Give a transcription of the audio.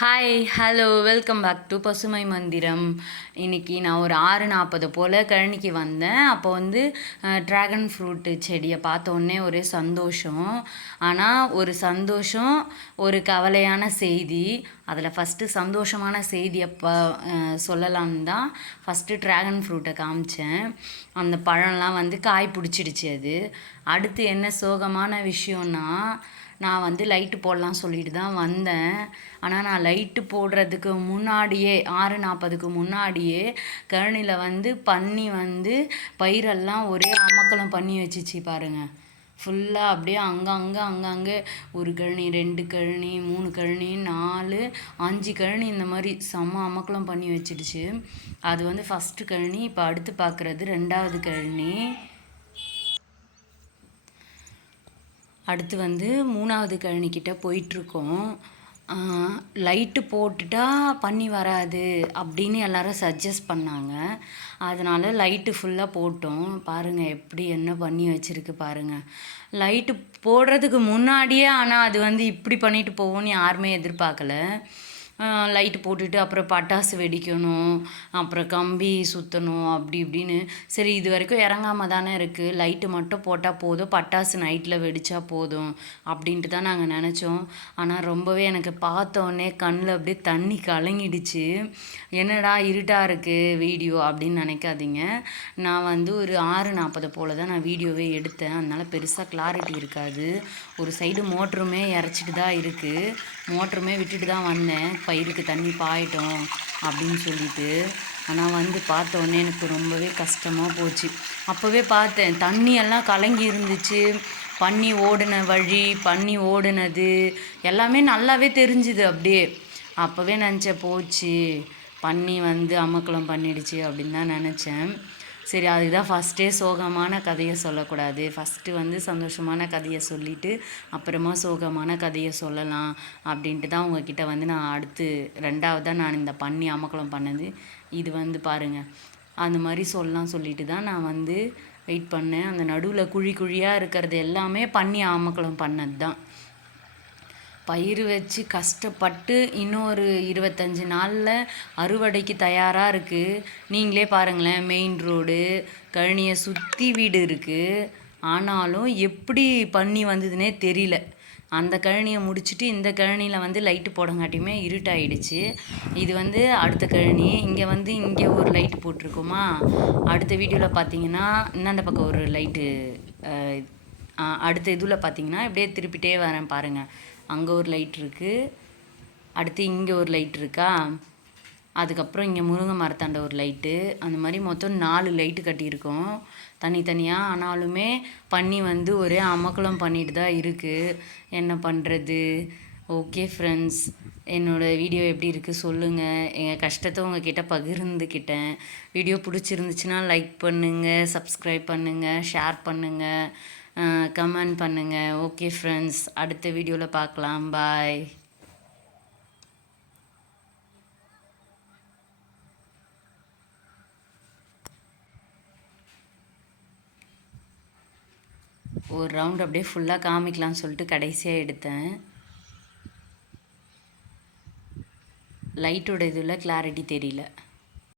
Hi hello welcome back to Pasumai Manthiram. இன்றைக்கி நான் ஒரு 6:40 போல் கழனிக்கு வந்தேன். அப்போ வந்து ட்ராகன் ஃப்ரூட்டு செடியை பார்த்தோன்னே ஒரே சந்தோஷம். ஆனால் ஒரு சந்தோஷம், ஒரு கவலையான செய்தி. அதில் ஃபஸ்ட்டு சந்தோஷமான செய்தியை சொல்லலான்னு தான் ஃபஸ்ட்டு ட்ராகன் ஃப்ரூட்டை காமிச்சேன். அந்த பழம்லாம் வந்து காய் பிடிச்சிடுச்சு. அது அடுத்து என்ன சோகமான விஷயம்னா, நான் வந்து லைட்டு போடலாம் சொல்லிட்டு தான் வந்தேன். ஆனால் நான் லைட்டு போடுறதுக்கு முன்னாடியே 6:40க்கு முன்னாடியே கழனியில் வந்து பன்னி வந்து பயிரெல்லாம் ஒரே அமக்கலம் பண்ணி வச்சிச்சு பாருங்கள். ஃபுல்லாக அப்படியே அங்கங்கே ஒரு கழனி, 2 கழனி, 3 கழனி, 4, 5 கழனி இந்த மாதிரி செம்ம அமக்கலம் பண்ணி வச்சிடுச்சு. அது வந்து ஃபஸ்ட்டு கழனி. இப்போ அடுத்து பார்க்குறது 2வது கழனி. அடுத்து வந்து 3வது கழனிக்கிட்ட போயிட்டுருக்கோம். லைட்டு போட்டுட்டா பன்னி வராது அப்படின்னு எல்லோரும் சஜஸ்ட் பண்ணாங்க. அதனால் லைட்டு ஃபுல்லாக போட்டோம். பாருங்கள் எப்படி என்ன பண்ணி வச்சுருக்கு பாருங்கள். லைட்டு போடுறதுக்கு முன்னாடியே ஆனால் அது வந்து இப்படி பண்ணிட்டு போவோன்னு யாருமே எதிர்பார்க்கல. லைட்டு போட்டுட்டு அப்புறம் பட்டாசு வெடிக்கணும், அப்புறம் கம்பி சுற்றணும், அப்படி இப்படின்னு. சரி, இது வரைக்கும் இறங்காமல் தானே இருக்குது, லைட்டு மட்டும் போட்டால் போதும், பட்டாசு நைட்டில் வெடித்தா போதும் அப்படின்ட்டு தான் நாங்கள் நினச்சோம். ஆனால் ரொம்பவே எனக்கு பார்த்தோன்னே கண்ணில் அப்படியே தண்ணி கலங்கிடுச்சு. என்னடா இருட்டாக இருக்குது வீடியோ அப்படின்னு நினைக்காதீங்க. நான் வந்து ஒரு 6:40 போல் தான் நான் வீடியோவே எடுத்தேன். அதனால் பெருசாக கிளாரிட்டி இருக்காது. ஒரு சைடு மோட்டருமே இறச்சிட்டு தான் இருக்குது. மோட்டருமே விட்டுட்டு தான் வந்தேன், பயிருக்கு தண்ணி பாயட்டும் அப்படின்னு சொல்லிட்டு. ஆனால் வந்து பார்த்தோன்னே எனக்கு ரொம்பவே கஷ்டமாக போச்சு. அப்போவே பார்த்தேன் தண்ணியெல்லாம் கலங்கி இருந்துச்சு. பன்னி ஓடின வழி, பன்னி ஓடினது எல்லாமே நல்லாவே தெரிஞ்சுது அப்படியே. அப்போவே நினச்சேன், போச்சு பன்னி வந்து அமக்கலம் பண்ணிடுச்சு அப்படின்னு தான் நினச்சேன். சரி, அதுதான் ஃபஸ்ட்டே சோகமான கதையை சொல்லக்கூடாது. ஃபஸ்ட்டு வந்து சந்தோஷமான கதையை சொல்லிவிட்டு அப்புறமா சோகமான கதையை சொல்லலாம் அப்படின்ட்டு தான் உங்ககிட்ட வந்து நான் அடுத்து 2வதாக நான் இந்த பன்னி அமக்கலம் பண்ணது. இது வந்து பாருங்கள், அந்த மாதிரி சொல்லலாம் சொல்லிட்டு தான் நான் வந்து வெயிட் பண்ணேன். அந்த நடுவில் குழி குழியாக இருக்கிறது எல்லாமே பன்னி அமக்கலம் பண்ணது தான். பயிர் வச்சு கஷ்டப்பட்டு இன்னொரு 25 நாளில் அறுவடைக்கு தயாராக இருக்குது. நீங்களே பாருங்களேன், மெயின் ரோடு, கழனியை சுற்றி வீடு இருக்குது. ஆனாலும் எப்படி பன்னி வந்ததுன்னே தெரியல. அந்த கழனியை முடிச்சுட்டு இந்த கழனியில் வந்து லைட்டு போடங்காட்டியுமே இருட்டாயிடுச்சு. இது வந்து அடுத்த கழனி. இங்கே ஒரு லைட்டு போட்டிருக்கோமா. அடுத்த வீடியோவில் பார்த்தீங்கன்னா இந்தாண்ட பக்கம் ஒரு லைட்டு, அடுத்த இதில் பார்த்தீங்கன்னா இப்படியே திருப்பிட்டே வரேன் பாருங்கள். அங்கே ஒரு லைட் இருக்குது, அடுத்து இங்கே ஒரு லைட் இருக்கா, அதுக்கப்புறம் இங்கே முருங்கை மரத்தாண்ட ஒரு லைட்டு. அந்த மாதிரி மொத்தம் 4 லைட்டு கட்டியிருக்கோம் தனித்தனியாக. ஆனாலுமே பன்னி வந்து ஒரே அமக்கலம் பண்ணிட்டு தான் இருக்குது. என்ன பண்ணுறது? ஓகே ஃப்ரெண்ட்ஸ், என்னோடய வீடியோ எப்படி இருக்குது சொல்லுங்கள். எங்கள் கஷ்டத்தை உங்ககிட்ட பகிர்ந்துக்கிட்டேன். வீடியோ பிடிச்சிருந்துச்சுன்னா லைக் பண்ணுங்கள், சப்ஸ்கிரைப் பண்ணுங்கள், ஷேர் பண்ணுங்கள், கமெண்ட் பண்ணுங்கள். ஓகே ஃப்ரெண்ட்ஸ், அடுத்த வீடியோவில் பார்க்கலாம். பாய். ஒரு ரவுண்ட் அப்படியே ஃபுல்லாக காமிக்கலாம்னு சொல்லிட்டு கடைசியாக எடுத்தேன். லைட்டோட இதில் கிளாரிட்டி தெரியல.